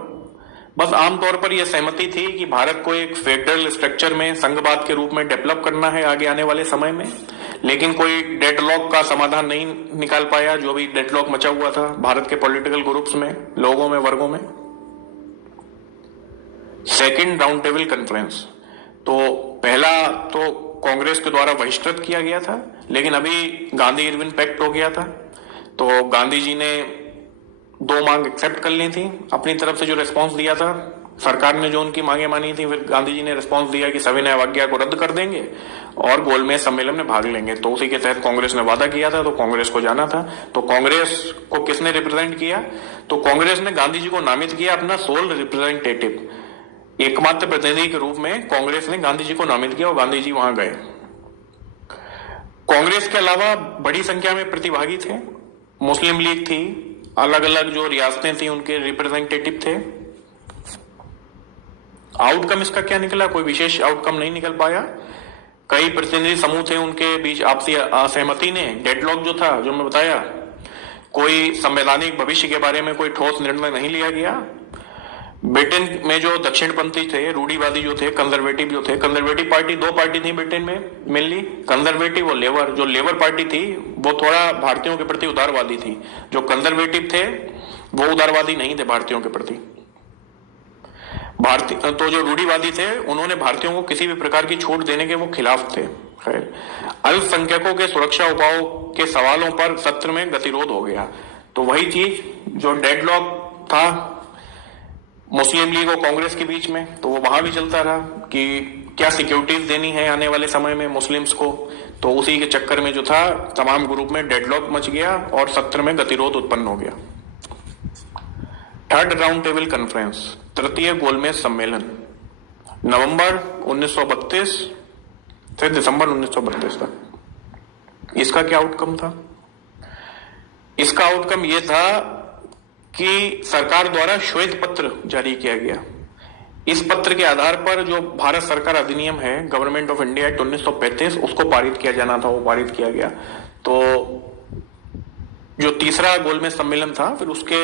बस आमतौर पर यह सहमति थी कि भारत को एक फेडरल स्ट्रक्चर में संघवाद के रूप में डेवलप करना है आगे आने वाले समय में। लेकिन कोई डेडलॉक का समाधान नहीं निकाल पाया, जो भी डेडलॉक मचा हुआ था भारत के पॉलिटिकल ग्रुप्स में, लोगों में, वर्गों में। सेकंड राउंड टेबल कॉन्फ्रेंस, तो पहला तो कांग्रेस के द्वारा बहिष्कृत किया गया था, लेकिन अभी गांधी इरविन पैक्ट हो गया था। तो गांधी जी ने 2 मांग एक्सेप्ट कर ली थी अपनी तरफ से। जो रिस्पॉन्स दिया था सरकार ने, जो उनकी मांगे मानी थी, फिर गांधी जी ने रिस्पॉन्स दिया कि सविनय अवज्ञा को रद्द कर देंगे और गोलमेज सम्मेलन में भाग लेंगे। तो उसी के तहत कांग्रेस ने वादा किया था, तो कांग्रेस को जाना था। तो कांग्रेस को किसने रिप्रेजेंट किया? तो कांग्रेस ने गांधी जी को नामित किया अपना सोल रिप्रेजेंटेटिव, एकमात्र प्रतिनिधि के रूप में कांग्रेस ने गांधी जी को नामित किया और गांधी जी वहां गए। कांग्रेस के अलावा बड़ी संख्या में प्रतिभागी थे, मुस्लिम लीग थी, अलग अलग जो रियासतें थी उनके रिप्रेजेंटेटिव थे। आउटकम इसका क्या निकला? कोई विशेष आउटकम नहीं निकल पाया। कई प्रतिनिधि समूह थे, उनके बीच आपसी असहमति ने डेडलॉक जो था, जो मैं बताया, कोई संवैधानिक भविष्य के बारे में कोई ठोस निर्णय नहीं लिया गया। ब्रिटेन में जो दक्षिणपंथी थे, रूढ़िवादी जो थे, कंजर्वेटिव जो थे, कंजर्वेटिव पार्टी, दो पार्टी थी ब्रिटेन में मेनली, कंजर्वेटिव और लेबर। जो लेबर पार्टी थी वो थोड़ा भारतीयों के प्रति उदारवादी थी, जो कंजर्वेटिव थे वो उदारवादी नहीं थे भारतीयों के प्रति। भारतीय तो जो रूढ़िवादी थे उन्होंने भारतीयों को किसी भी प्रकार की छूट देने के वो खिलाफ थे। अल्पसंख्यकों के सुरक्षा उपायों के सवालों पर सत्र में गतिरोध हो गया। तो वही चीज जो डेडलॉक था मुस्लिम लीग और कांग्रेस के बीच में, तो वो वहां भी चलता रहा कि क्या सिक्योरिटीज देनी है आने वाले समय में मुस्लिम्स को। तो उसी के चक्कर में जो था तमाम ग्रुप में डेडलॉक मच गया और सत्र में गतिरोध उत्पन्न हो गया। थर्ड राउंड टेबल कॉन्फ्रेंस, तृतीय गोलमेज सम्मेलन, नवंबर 1932 से दिसंबर 1932 तक। इसका क्या आउटकम था? इसका आउटकम यह था कि सरकार द्वारा श्वेत पत्र जारी किया गया। इस पत्र के आधार पर जो भारत सरकार अधिनियम है, गवर्नमेंट ऑफ इंडिया एक्ट 1935, उसको पारित किया जाना था, वो पारित किया गया। तो जो तीसरा गोलमेज सम्मेलन था, फिर उसके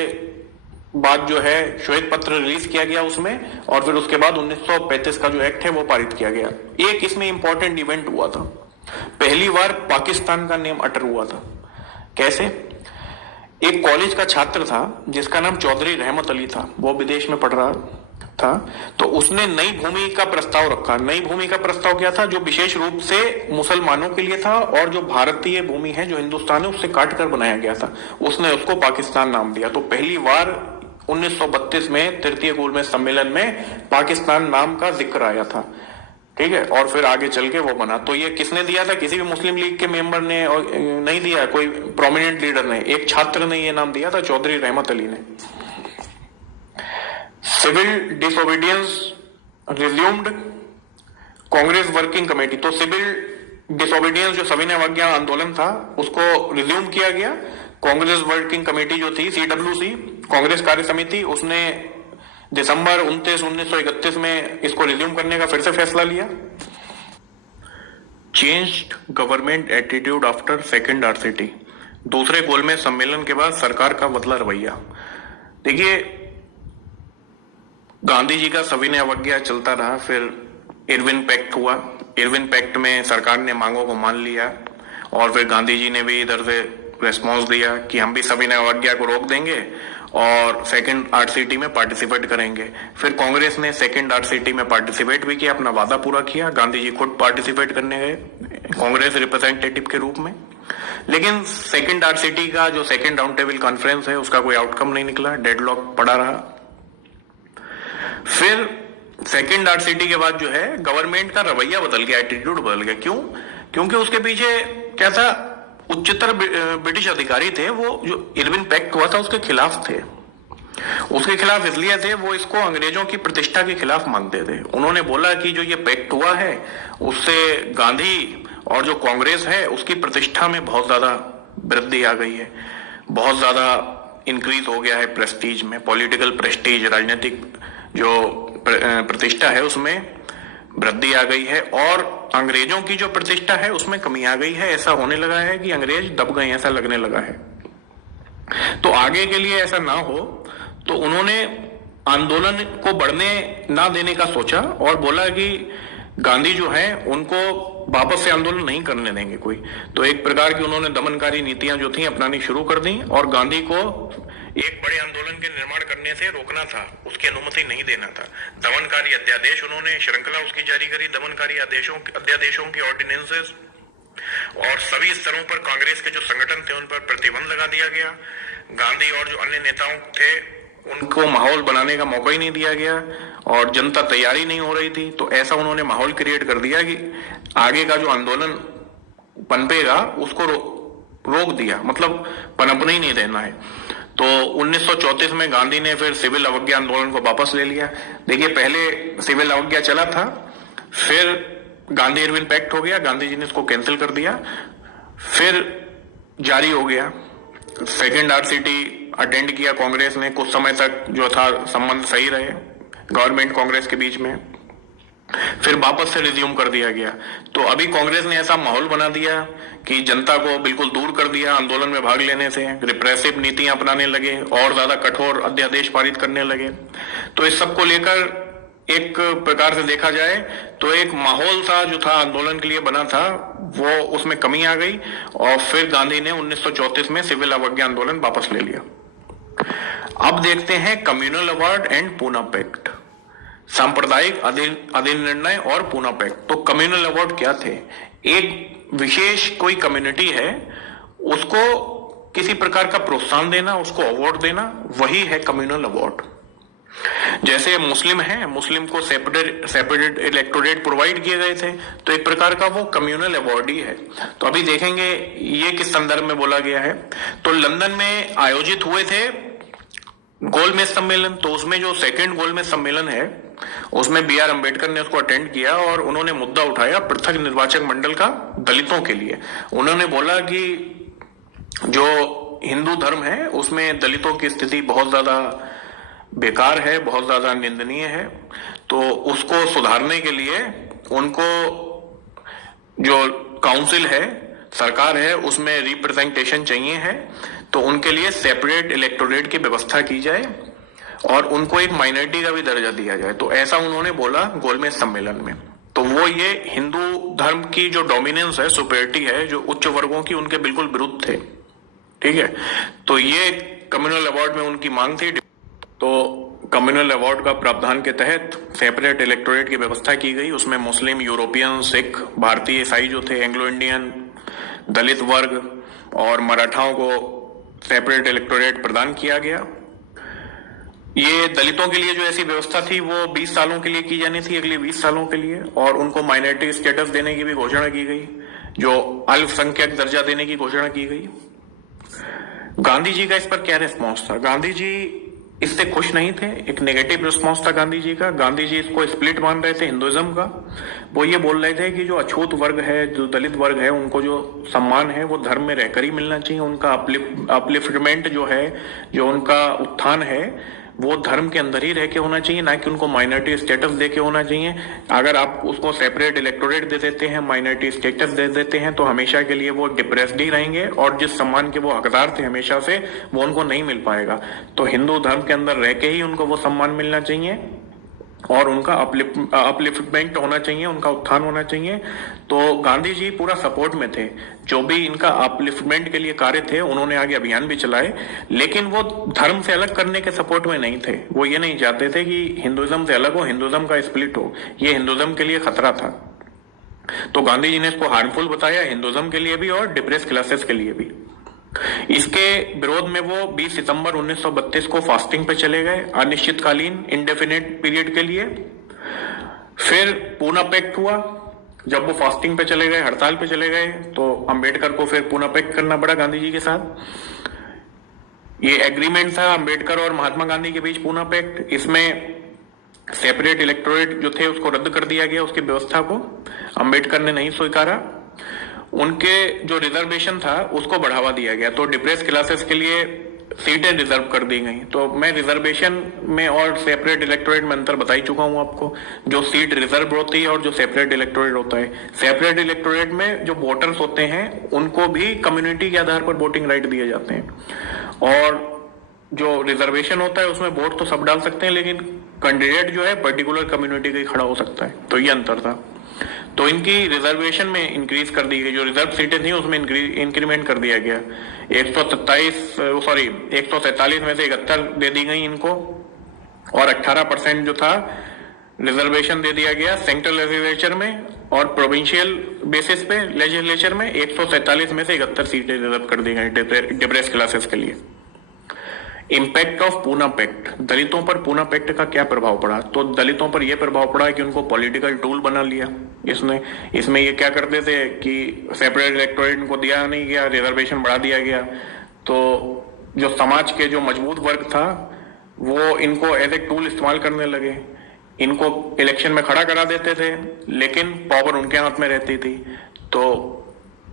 बाद जो है श्वेत पत्र रिलीज किया गया उसमें, और फिर उसके बाद 1935 का जो एक्ट है वो पारित किया गया। एक इसमें इंपॉर्टेंट इवेंट हुआ था, पहली बार पाकिस्तान का नेम अटर हुआ था। कैसे? एक कॉलेज का छात्र था जिसका नाम चौधरी रहमत अली था, वो विदेश में पढ़ रहा था, तो उसने नई भूमि का प्रस्ताव रखा। नई भूमि का प्रस्ताव क्या था? जो विशेष रूप से मुसलमानों के लिए था और जो भारतीय भूमि है, जो हिंदुस्तान है, उससे काटकर बनाया गया था। उसने उसको पाकिस्तान नाम दिया। तो पहली बार 1932 में तृतीय गोलमेज सम्मेलन में पाकिस्तान नाम का जिक्र आया था। ठीक है, और फिर आगे चल के वो बना। तो ये किसने दिया था? किसी भी मुस्लिम लीग के मेंबर ने नहीं दिया, कोई प्रोमिनेंट लीडर ने, एक छात्र ने ये नाम दिया था, चौधरी रहमत अली ने। Civil disobedience resumed, Congress working committee. तो सिविल डिसोबीडियंस जो सविनय अवज्ञा आंदोलन था उसको रिज्यूम किया गया। कांग्रेस वर्किंग कमेटी जो थी, CWC, कांग्रेस कार्य समिति, उसने दिसंबर 29, 1931 में इसको रिज्यूम करने का फिर से फैसला लिया। Changed government attitude after second RCT, दूसरे गोलमेज सम्मेलन के बाद सरकार का बदला रवैया। देखिए, गांधी जी का सविनय अवज्ञा चलता रहा, फिर इरविन पैक्ट हुआ। इरविन पैक्ट में सरकार ने मांगों को मान लिया और फिर गांधी जी ने भी इधर से रेस्पॉन्स दिया कि हम भी सविनय अवज्ञा को रोक देंगे और सेकंड RCT में पार्टिसिपेट करेंगे। फिर कांग्रेस ने सेकंड RCT में पार्टिसिपेट भी किया, अपना वादा पूरा किया। गांधी जी खुद पार्टिसिपेट करने गए कांग्रेस रिप्रेजेंटेटिव के रूप में। लेकिन सेकंड RCT का जो सेकंड राउंड टेबल कॉन्फ्रेंस है उसका कोई आउटकम नहीं निकला, डेडलॉक पड़ा रहा। फिर सेकंड RCT के बाद जो है गवर्नमेंट का रवैया बदल गया, एटीट्यूड बदल गया। क्यों? क्योंकि उसके पीछे क्या था? उच्चतर ब्रिटिश अधिकारी थे, वो जो इरविन पैक्ट हुआ था उसके खिलाफ थे। उसके खिलाफ इसलिए थे, वो इसको अंग्रेजों की प्रतिष्ठा के खिलाफ मानते थे। उन्होंने बोला कि जो ये पैक्ट हुआ है उससे गांधी और जो कांग्रेस है उसकी प्रतिष्ठा में बहुत ज्यादा वृद्धि आ गई है, बहुत ज्यादा इंक्रीज हो गया है प्रेस्टीज में, पॉलिटिकल प्रेस्टीज, राजनीतिक जो प्रतिष्ठा है उसमें वृद्धि आ गई है और अंग्रेजों की जो प्रतिष्ठा है उसमें कमी आ गई है। ऐसा होने लगा है कि अंग्रेज दब गए, ऐसा लगने लगा है। तो आगे के लिए ऐसा ना हो तो उन्होंने आंदोलन को बढ़ने ना देने का सोचा और बोला कि गांधी जो है उनको वापस से आंदोलन नहीं करने देंगे कोई। तो एक प्रकार की उन्होंने दमनकारी नीतियां जो थी अपनानी शुरू कर दी और गांधी को एक बड़े आंदोलन के निर्माण करने से रोकना था, उसकी अनुमति नहीं देना था। दमनकारी अध्यादेश उन्होंने श्रृंखला उसकी जारी करी, दमनकारी अध्यादेशों की ऑर्डिनेंसेस, और सभी स्तरों पर कांग्रेस के जो संगठन थे उन पर प्रतिबंध लगा दिया गया। गांधी और जो अन्य नेताओं थे उनको माहौल बनाने का मौका ही नहीं दिया गया और जनता तैयारी नहीं हो रही थी। तो ऐसा उन्होंने माहौल क्रिएट कर दिया कि आगे का जो आंदोलन पनपेगा उसको रोक दिया, मतलब पनपने ही नहीं देना है। तो 1934 में गांधी ने फिर सिविल अवज्ञा आंदोलन को वापस ले लिया। देखिए, पहले सिविल अवज्ञा चला था, फिर गांधी इरविन पैक्ट हो गया, गांधी जी ने इसको कैंसिल कर दिया। फिर जारी हो गया। सेकेंड आरसीटी अटेंड किया कांग्रेस ने, कुछ समय तक जो था संबंध सही रहे गवर्नमेंट कांग्रेस के बीच में, फिर वापस से रिज्यूम कर दिया गया। तो अभी कांग्रेस ने ऐसा माहौल बना दिया कि जनता को बिल्कुल दूर कर दिया आंदोलन में भाग लेने से, रिप्रेसिव नीतियां अपनाने लगे और ज्यादा कठोर अध्यादेश पारित करने लगे। तो इस सब को लेकर एक प्रकार से देखा जाए तो एक माहौल था जो था आंदोलन के लिए बना था, वो उसमें कमी आ गई और फिर गांधी ने 1934 में सिविल अवज्ञा आंदोलन वापस ले लिया। अब देखते हैं communal award and Poona pact, सांप्रदायिक अधिनिर्णय और पूना पैक्ट। तो कम्युनल अवार्ड क्या थे? एक विशेष कोई कम्युनिटी है उसको किसी प्रकार का प्रोत्साहन देना, उसको अवार्ड देना, वही है कम्युनल अवार्ड। जैसे मुस्लिम है, मुस्लिम को सेपरेट इलेक्टोरेट प्रोवाइड किए गए थे, तो एक प्रकार का वो कम्युनल अवार्ड ही है। तो अभी देखेंगे ये किस संदर्भ में बोला गया है। तो लंदन में आयोजित हुए थे गोलमेज सम्मेलन, तो उसमें जो सेकंड गोलमेज सम्मेलन है उसमें B.R. अम्बेडकर ने उसको अटेंड किया और उन्होंने मुद्दा उठाया पृथक निर्वाचक मंडल का दलितों के लिए। उन्होंने बोला कि जो हिंदू धर्म है उसमें दलितों की स्थिति बहुत ज्यादा बेकार है, बहुत ज्यादा निंदनीय है, तो उसको सुधारने के लिए उनको जो काउंसिल है, सरकार है, उसमें रिप्रेजेंटेशन चाहिए है, तो उनके लिए सेपरेट इलेक्टोरेट की व्यवस्था की जाए और उनको एक माइनॉरिटी का भी दर्जा दिया जाए। तो ऐसा उन्होंने बोला गोलमेज सम्मेलन में। तो वो ये हिंदू धर्म की जो डोमिनेंस है, सुपेरिटी है, जो उच्च वर्गों की, उनके बिल्कुल विरुद्ध थे। ठीक है, तो ये कम्युनल अवार्ड में उनकी मांग थी। तो कम्युनल अवार्ड का प्रावधान के तहत सेपरेट इलेक्टोरेट की व्यवस्था की गई। उसमें मुस्लिम, यूरोपियन, सिख, भारतीय ईसाई जो थे, एंग्लो इंडियन, दलित वर्ग और मराठाओं को सेपरेट इलेक्टोरेट प्रदान किया गया। ये दलितों के लिए जो ऐसी व्यवस्था थी वो 20 सालों के लिए की जानी थी, अगले 20 सालों के लिए, और उनको माइनॉरिटी स्टेटस देने की भी घोषणा की गई, जो अल्पसंख्यक दर्जा देने की घोषणा की गई। गांधी जी का इस पर क्या रिस्पॉन्स था? गांधी जी इससे खुश नहीं थे, एक नेगेटिव रिस्पॉन्स था गांधी जी का। गांधी जी इसको स्प्लिट मान रहे थे हिंदुइज्म का। वो ये बोल रहे थे कि जो अछूत वर्ग है, जो दलित वर्ग है, उनको जो सम्मान है वो धर्म में रहकर ही मिलना चाहिए। उनका अपलिफ्टमेंट जो है, जो उनका उत्थान है, वो धर्म के अंदर ही रह के होना चाहिए, ना कि उनको माइनॉरिटी स्टेटस दे के होना चाहिए। अगर आप उसको सेपरेट इलेक्टोरेट दे देते हैं, माइनॉरिटी स्टेटस दे देते हैं, तो हमेशा के लिए वो डिप्रेस्ड ही रहेंगे और जिस सम्मान के वो हकदार थे हमेशा से, वो उनको नहीं मिल पाएगा। तो हिंदू धर्म के अंदर रह के ही उनको वो सम्मान मिलना चाहिए और उनका अपलिफ्टमेंट होना चाहिए, उनका उत्थान होना चाहिए। तो गांधी जी पूरा सपोर्ट में थे। जो भी इनका अपलिफ्टमेंट के लिए कार्य थे, उन्होंने आगे अभियान भी चलाए, लेकिन वो धर्म से अलग करने के सपोर्ट में नहीं थे। वो ये नहीं चाहते थे कि हिंदुइज्म से अलग हो, हिंदुइज्म का स्प्लिट हो। ये हिंदुइज्म के लिए खतरा था। तो गांधी जी ने इसको हार्मफुल बताया, हिंदुइज्म के लिए भी और डिप्रेस क्लासेस के लिए भी। इसके विरोध में वो 20 सितंबर 1932 को फास्टिंग पे चले गए, अनिश्चितकालीन, इंडेफिनिट पीरियड के लिए। फिर पूना पैक्ट हुआ। जब वो फास्टिंग पे चले गए, हड़ताल पे चले गए, तो अंबेडकर को फिर पूना पैक्ट करना पड़ा गांधी जी के साथ। ये एग्रीमेंट था अंबेडकर और महात्मा गांधी के बीच, पूना पैक्ट। इसमें सेपरेट इलेक्टोरेट जो थे उसको रद्द कर दिया गया, उसकी व्यवस्था को अंबेडकर ने नहीं स्वीकारा। उनके जो रिजर्वेशन था उसको बढ़ावा दिया गया, तो डिप्रेस क्लासेस के लिए सीटें रिजर्व कर दी गई। तो मैं रिजर्वेशन में और सेपरेट इलेक्टोरेट में अंतर बता ही चुका हूं आपको। जो सीट रिजर्व होती है और जो सेपरेट इलेक्टोरेट होता है, सेपरेट इलेक्टोरेट में जो वोटर्स होते हैं उनको भी कम्युनिटी के आधार पर वोटिंग राइट दिए जाते हैं, और जो रिजर्वेशन होता है उसमें वोट तो सब डाल सकते हैं, लेकिन कैंडिडेट जो है पर्टिकुलर कम्युनिटी का ही खड़ा हो सकता है। तो ये अंतर था। तो इनकी रिजर्वेशन में इंक्रीज कर दी गई, जो रिजर्व सीटें थी उसमें इंक्रीमेंट कर दिया गया। 143 में से 71 दे दी गई इनको, और 18% जो था रिजर्वेशन दे दिया गया सेंट्रल लेजिस्लेचर में, और प्रोविंशियल बेसिस पे लेजिस्लेचर में 147 में से 71 सीटें रिजर्व कर दी गई डिप्रेस क्लासेस के लिए। इम्पैक्ट ऑफ पूना पैक्ट, दलितों पर पूना पैक्ट का क्या प्रभाव पड़ा? तो दलितों पर यह प्रभाव पड़ा कि उनको पॉलिटिकल टूल बना लिया इसमें ये क्या करते थे कि सेपरेट इलेक्टोरेट इनको दिया नहीं गया, रिजर्वेशन बढ़ा दिया गया, तो जो समाज के जो मजबूत वर्ग था वो इनको एज ए टूल इस्तेमाल करने लगे। इनको इलेक्शन में खड़ा करा देते थे, लेकिन पावर उनके हाथ में रहती थी। तो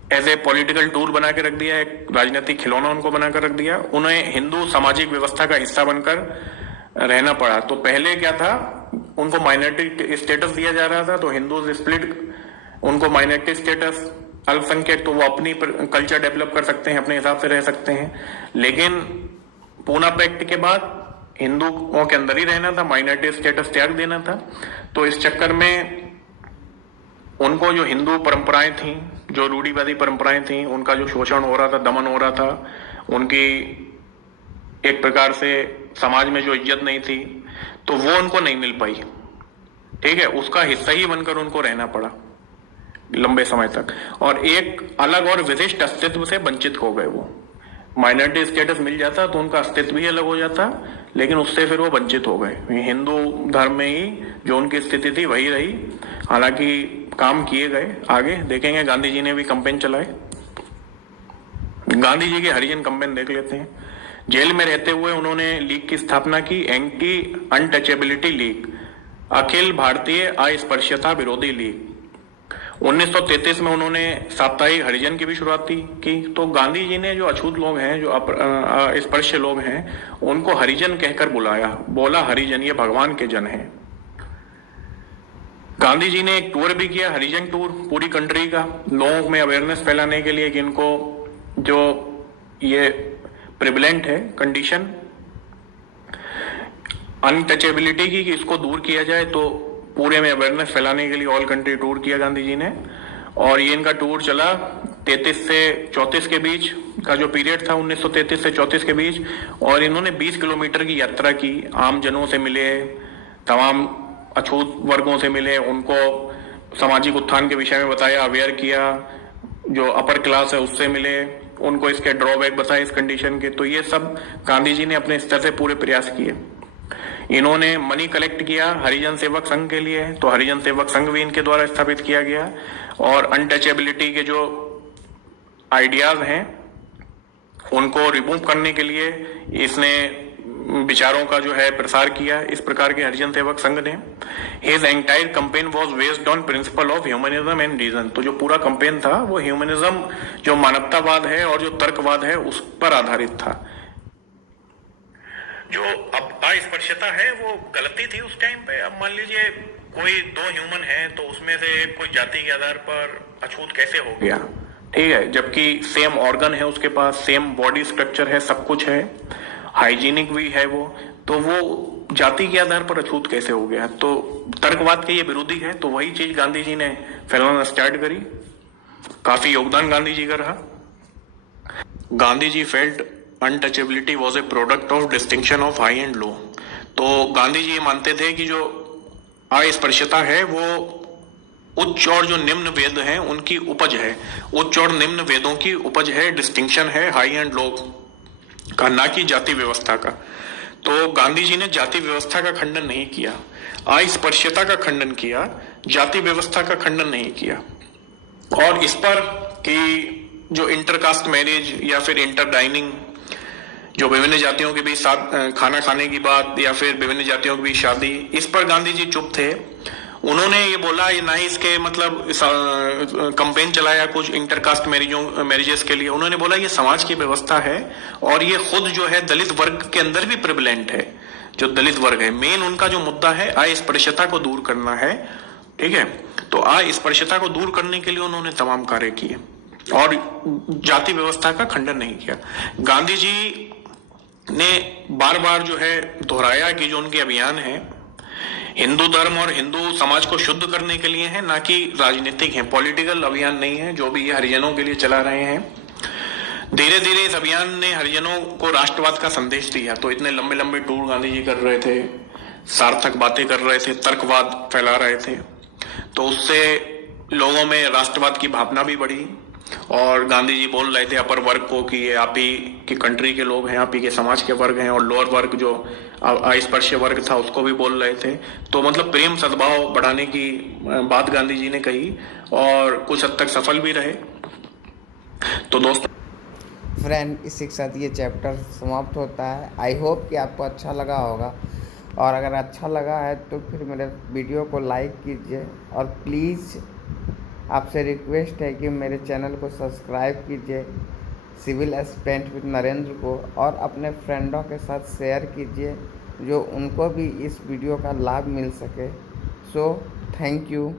एज ए पॉलिटिकल टूल बना के रख दिया, एक राजनीतिक खिलौना उनको बनाकर रख दिया। उन्हें हिंदू सामाजिक व्यवस्था का हिस्सा बनकर रहना पड़ा। तो पहले क्या था, उनको माइनॉरिटी स्टेटस दिया जा रहा था, तो हिंदू स्प्लिट, उनको माइनॉरिटी स्टेटस, अल्पसंख्यक, तो वो अपनी कल्चर डेवलप कर सकते हैं, अपने हिसाब से रह सकते हैं। लेकिन पूना पैक्ट के बाद हिंदुओं के अंदर ही रहना था, माइनॉरिटी स्टेटस त्याग देना था। तो इस चक्कर में उनको जो हिंदू परंपराएं थी, जो रूढ़िवादी परंपराएं थी, उनका जो शोषण हो रहा था, दमन हो रहा था, उनकी एक प्रकार से समाज में जो इज्जत नहीं थी, तो वो उनको नहीं मिल पाई। ठीक है, उसका हिस्सा ही बनकर उनको रहना पड़ा लंबे समय तक, और एक अलग और विशिष्ट अस्तित्व से वंचित हो गए। वो माइनॉरिटी स्टेटस मिल जाता तो उनका अस्तित्व भी अलग हो जाता, लेकिन उससे फिर वो वंचित हो गए। हिंदू धर्म में ही जो उनकी स्थिति थी वही रही। हालांकि काम किए गए, आगे देखेंगे। गांधी जी ने भी कैंपेन चलाए। गांधी जी के हरिजन कैंपेन देख लेते हैं। जेल में रहते हुए उन्होंने लीग की स्थापना की, anti untouchability league, Akhil Bharatiya अस्पृश्यता विरोधी लीग। 1933 में उन्होंने साप्ताहिक हरिजन की भी शुरुआत की। तो गांधी जी ने जो अछूत लोग हैं, जो अस्पृश्य लोग हैं, उनको हरिजन कहकर बुलाया, बोला हरिजन ये भगवान के जन हैं। गांधी जी ने एक टूर भी किया, हरिजन टूर, पूरी कंट्री का, लोगों में अवेयरनेस फैलाने के लिए कि इनको जो ये प्रिवलेंट है कंडीशन अनटचेबिलिटी की, कि इसको दूर किया जाए। तो पूरे में अवेयरनेस फैलाने के लिए ऑल कंट्री टूर किया गांधी जी ने। और ये इनका टूर चला 33 से 34 के बीच का जो पीरियड था, 1933 से 34 के बीच। और इन्होंने 20 किलोमीटर की यात्रा की, आम जनों से मिले, तमाम अछूत वर्गों से मिले, उनको सामाजिक उत्थान के विषय में बताया, अवेयर किया। जो अपर क्लास है उससे मिले, उनको इसके ड्रॉबैक बताए इस कंडीशन के। तो ये सब गांधी जी ने अपने स्तर से पूरे प्रयास किए। इन्होंने मनी कलेक्ट किया हरिजन सेवक संघ के लिए, तो हरिजन सेवक संघ भी इनके द्वारा स्थापित किया गया। और अनटचेबिलिटी के जो आइडियाज हैं उनको रिमूव करने के लिए इसने विचारों का जो है प्रसार किया, इस प्रकार के हरिजन सेवक संघ ने। His entire campaign was based on principle of humanism and reason. तो जो पूरा कैंपेन था वो ह्यूमनिज्म, जो मानवतावाद है, और जो तर्कवाद है, उस पर आधारित था। जो अब अस्पृश्यता है वो गलती थी उस टाइम पे। अब मान लीजिए कोई दो ह्यूमन है, तो उसमें से कोई जाति के आधार पर अछूत कैसे हो गया, ठीक है, जबकि सेम ऑर्गन है उसके पास, सेम बॉडी स्ट्रक्चर है, सब कुछ है, हाइजीनिक भी है वो, तो वो जाति के आधार पर अछूत कैसे हो गया। तो तर्कवाद के ये विरोधी है। तो वही चीज गांधी जी ने फैलाना स्टार्ट करी। काफी योगदान गांधी जी का रहा। Gandhi ji felt untouchability was a product of distinction of high and low. तो गांधी जी ये मानते थे कि जो अस्पृश्यता है वो उच्च और जो निम्न वेद हैं उनकी उपज है, उच्च और निम्न वेदों की उपज है, डिस्टिंक्शन है हाई एंड लो का, ना कि जाति व्यवस्था का। तो गांधी जी ने जाति व्यवस्था का खंडन नहीं किया, अस्पृश्यता का खंडन किया, जाति व्यवस्था का खंडन नहीं किया। और इस पर कि जो इंटरकास्ट मैरिज या फिर इंटर डाइनिंग, जो विभिन्न जातियों के बीच साथ खाना खाने की बात, या फिर विभिन्न जातियों के बीच शादी, इस पर गांधी जी चुप थे। उन्होंने ये बोला, ये ना ही इसके मतलब कैंपेन चलाया कुछ इंटरकास्ट मैरिजेस के लिए। उन्होंने बोला ये समाज की व्यवस्था है, और ये खुद जो है दलित वर्ग के अंदर भी प्रिवलेंट है। जो दलित वर्ग है, मेन उनका जो मुद्दा है अस्पृश्यता को दूर करना है, ठीक है। तो अस्पृश्यता को दूर करने के लिए उन्होंने तमाम कार्य किए और जाति व्यवस्था का खंडन नहीं किया। गांधी जी ने बार बार जो है दोहराया कि जो उनके अभियान है हिंदू धर्म और हिंदू समाज को शुद्ध करने के लिए है, ना कि राजनीतिक है, पॉलिटिकल अभियान नहीं है जो भी ये हरिजनों के लिए चला रहे हैं। धीरे धीरे इस अभियान ने हरिजनों को राष्ट्रवाद का संदेश दिया। तो इतने लंबे लंबे टूर गांधी जी कर रहे थे, सार्थक बातें कर रहे थे, तर्कवाद फैला रहे थे, तो उससे लोगों में राष्ट्रवाद की भावना भी बढ़ी। और गांधी जी बोल रहे थे अपर वर्ग को कि ये आप ही की कंट्री के लोग हैं, आप ही के समाज के वर्ग हैं, और लोअर वर्ग जो अस्पृश्य वर्ग था उसको भी बोल रहे थे। तो मतलब प्रेम सद्भाव बढ़ाने की बात गांधी जी ने कही, और कुछ हद तक सफल भी रहे। तो दोस्तों फ्रेंड, इसी के साथ ये चैप्टर समाप्त होता है। आई होप कि आपको अच्छा लगा होगा, और अगर अच्छा लगा है तो फिर मेरे वीडियो को लाइक कीजिए, और प्लीज़ आपसे रिक्वेस्ट है कि मेरे चैनल को सब्सक्राइब कीजिए सिविल एस्पिरेंट विद नरेंद्र को, और अपने फ्रेंडों के साथ शेयर कीजिए जो उनको भी इस वीडियो का लाभ मिल सके। So thank you.